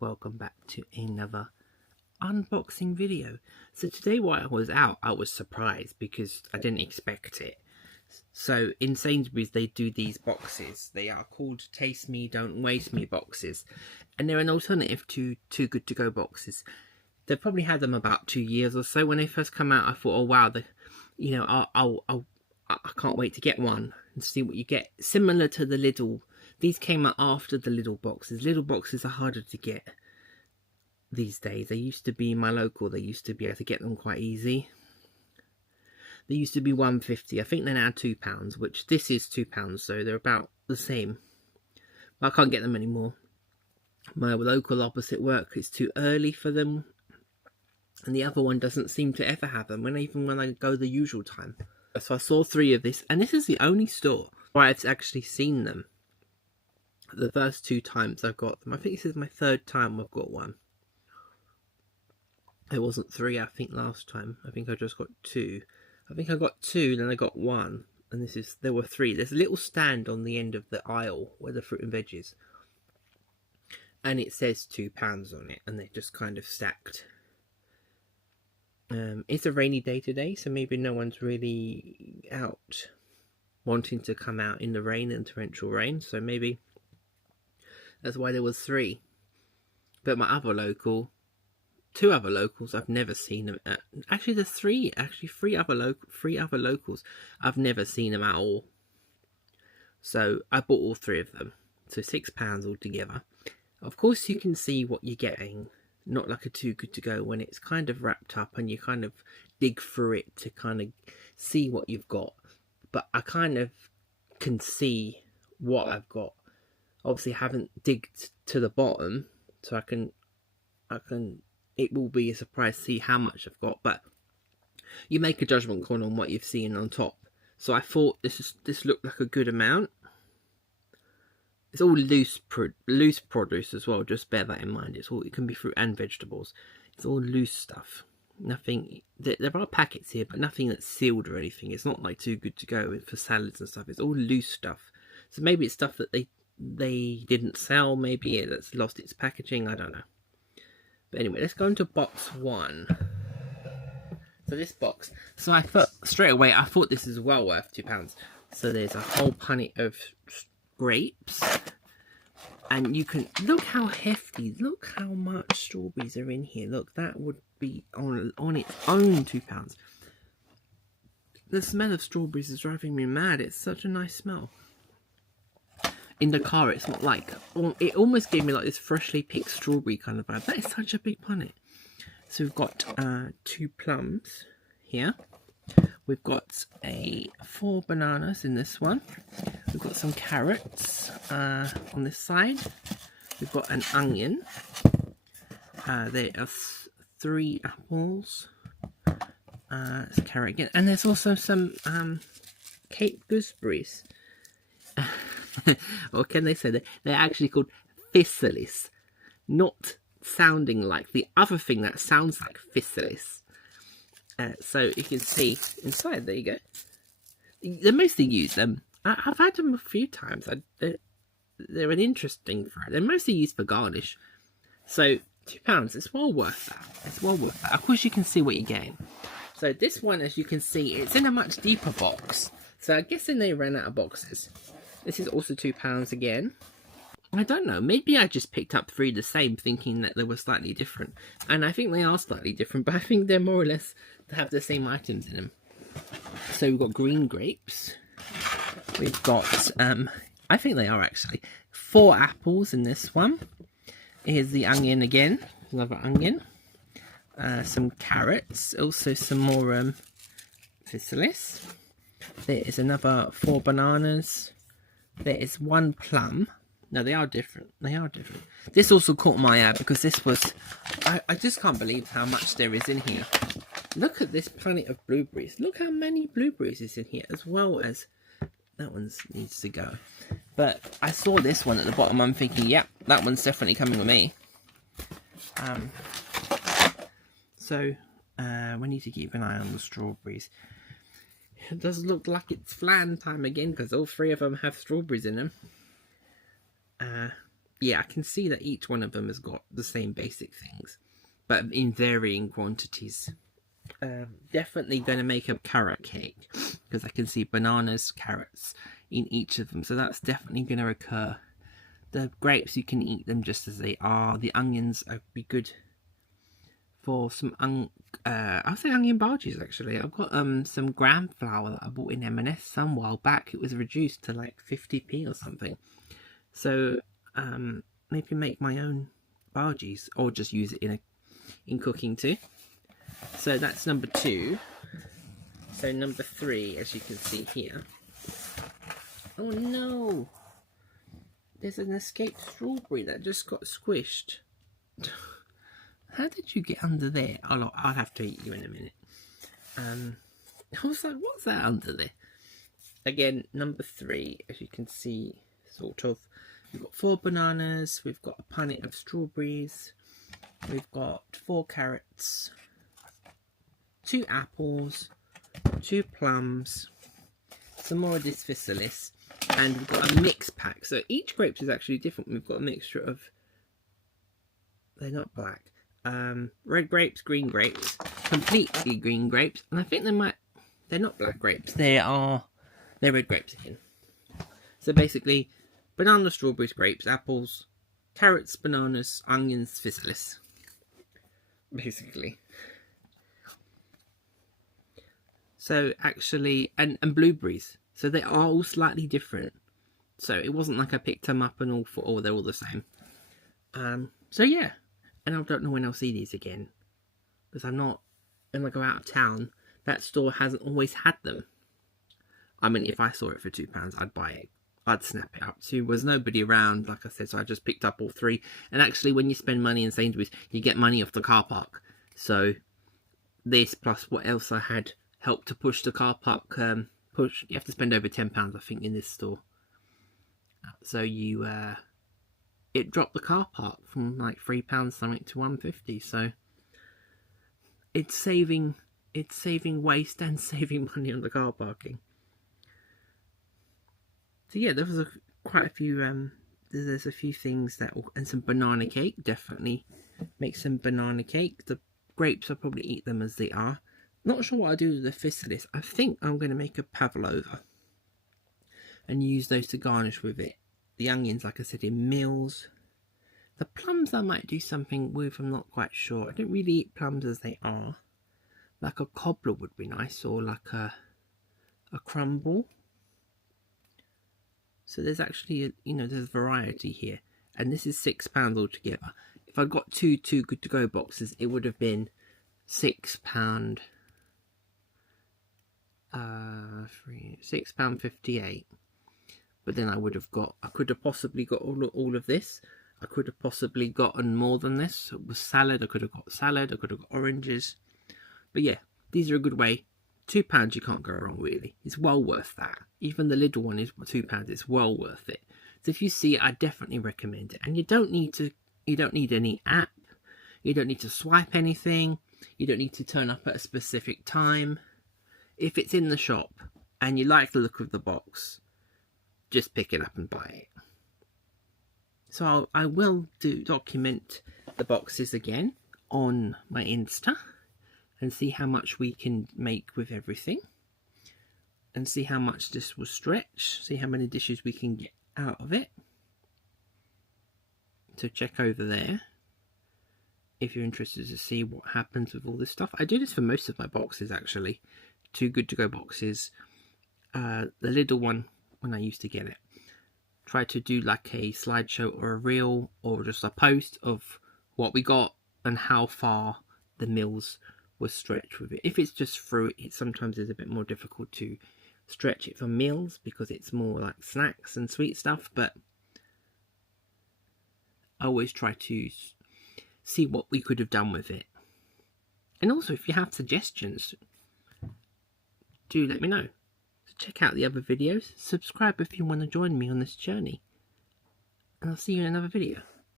welcome back to another unboxing video. So today while I was out, I was surprised because I didn't expect it. So in Sainsbury's they do these boxes. They are called Taste Me Don't Waste Me boxes, and they're an alternative to Too Good To Go boxes. They've probably had them about 2 years or so. When they first come out, I thought, oh wow, I can't wait to get one and see what you get. Similar to the Lidl, these came out after the Lidl boxes. Lidl boxes are harder to get these days. They used to be in my local. They used to be able to get them quite easy. They used to be £1.50. I think they're now £2, which this is £2, so they're about the same. But I can't get them anymore. My local opposite work, it's too early for them, and the other one doesn't seem to ever have them, even when I go the usual time. So I saw 3 of this, and this is the only store where I've actually seen them. The first 2 times I've got them. I think this is my 3rd time I've got one. It wasn't 3, I think, last time. I think I just got 2. I think I got 2, then I got 1, and there were 3. There's a little stand on the end of the aisle where the fruit and veg is, and it says £2 on it, and they're just kind of stacked. It's a rainy day today, so maybe no one's really out wanting to come out in the rain and torrential rain, so maybe that's why there was 3. But my other local, 2 other locals, I've never seen them at. Actually, there's 3 other locals I've never seen them at all. So I bought all 3 of them, so £6 altogether. Of course, you can see what you're getting. Not like a Too Good To Go when it's kind of wrapped up and you kind of dig through it to kind of see what you've got. But I kind of can see what I've got. Obviously, I haven't digged to the bottom, so I can. It will be a surprise to see how much I've got, but you make a judgment call on what you've seen on top. So I thought this looked like a good amount. It's all loose produce as well. Just bear that in mind. It can be fruit and vegetables. It's all loose stuff. Nothing. There are packets here, but nothing that's sealed or anything. It's not like Too Good To Go for salads and stuff. It's all loose stuff. So maybe it's stuff that they didn't sell. Maybe that's lost its packaging. I don't know. But anyway, let's go into box 1. So this box. So I thought straight away. I thought this is well worth £2. So there's a whole punny of grapes, and you can look how hefty, look how much strawberries are in here. Look, that would be on its own £2. The smell of strawberries is driving me mad. It's such a nice smell. In the car, it's not like, it almost gave me like this freshly picked strawberry kind of vibe. That is such a big punnet. So we've got 2 plums here. We've got 4 bananas in this one. We've got some carrots on this side. We've got an onion. There are 3 apples. It's carrot again. And there's also some Cape gooseberries. Or can they say that they're actually called physalis, not sounding like the other thing that sounds like physalis. So you can see inside, there you go. They're mostly used. I've had them a few times. They're an interesting fruit. They're mostly used for garnish. So £2, it's well worth that. It's well worth that. Of course, you can see what you're getting. So this one, as you can see, it's in a much deeper box. So I'm guessing they ran out of boxes. This is also £2 again. I don't know, maybe I just picked up 3 the same, thinking that they were slightly different. And I think they are slightly different, but I think they're more or less to have the same items in them. So we've got green grapes. We've got, I think they are actually 4 apples in this one. Here's the onion again, another onion. Some carrots, also some more physalis. There is another 4 bananas. There is 1 plum. No, they are different. They are different. This also caught my eye because this was... I just can't believe how much there is in here. Look at this planet of blueberries. Look how many blueberries is in here, as well as... That one needs to go. But I saw this one at the bottom. I'm thinking, yep, that one's definitely coming with me. So, we need to keep an eye on the strawberries. It does look like it's flan time again, because all 3 of them have strawberries in them. yeah, I can see that each one of them has got the same basic things, but in varying quantities. Definitely going to make a carrot cake because I can see bananas, carrots in each of them, so that's definitely going to occur. The grapes, you can eat them just as they are. The onions would be good for some I'll say onion bhajis actually. I've got some gram flour that I bought in M&S some while back. It was reduced to like 50p or something. So maybe make my own bhajis or just use it in cooking too. So that's number 2. So number 3, as you can see here. Oh no! There's an escaped strawberry that just got squished. How did you get under there? I'll have to eat you in a minute. I was like, what's that under there? Again, number 3, as you can see, sort of. We've got 4 bananas. We've got a punnet of strawberries. We've got 4 carrots. 2 apples. 2 plums. Some more of this physalis. And we've got a mix pack. So each grape is actually different. We've got a mixture of... They're not black. Red grapes, green grapes, completely green grapes, and I think they're not black grapes, they're red grapes again. So basically, banana, strawberries, grapes, apples, carrots, bananas, onions, physalis. Basically. So actually, and blueberries. So they are all slightly different. So it wasn't like I picked them up and they're all the same. So yeah. And I don't know when I'll see these again. Because when I go out of town, that store hasn't always had them. I mean, if I saw it for £2, I'd buy it. I'd snap it up. So there was nobody around, like I said, so I just picked up all 3. And actually, when you spend money in Sainsbury's, you get money off the car park. So this plus what else I had helped to push the car park. You have to spend over £10, I think, in this store. So it dropped the car park from like £3 something to £1.50. So it's saving waste and saving money on the car parking. So yeah, there was quite a few. There's a few things and some banana cake. Definitely make some banana cake. The grapes, I'll probably eat them as they are. Not sure what I'll do with the physalis. I think I'm going to make a pavlova and use those to garnish with it. The onions, like I said, in meals. The plums I might do something with, I'm not quite sure. I don't really eat plums as they are. Like a cobbler would be nice, or like a crumble. So there's actually, there's variety here. And this is £6 altogether. If I got two good to go boxes, it would have been £6. £6.58. But then I could have possibly got all of this. I could have possibly gotten more than this. It was salad. I could have got salad. I could have got oranges. But yeah, these are a good way. £2, you can't go wrong, really. It's well worth that. Even the little one is £2. It's well worth it. So if you see it, I definitely recommend it. And you don't need any app. You don't need to swipe anything. You don't need to turn up at a specific time. If it's in the shop and you like the look of the box, just pick it up and buy it. So I will document the boxes again on my Insta and see how much we can make with everything, and see how much this will stretch, see how many dishes we can get out of it. So check over there if you're interested to see what happens with all this stuff. I do this for most of my boxes actually. 2 good to go boxes. The little one, when I used to get it, try to do like a slideshow or a reel or just a post of what we got and how far the meals were stretched with it. If it's just fruit, it sometimes is a bit more difficult to stretch it for meals because it's more like snacks and sweet stuff, but I always try to see what we could have done with it. And also, if you have suggestions, do let me know. So check out the other videos, subscribe if you want to join me on this journey, and I'll see you in another video.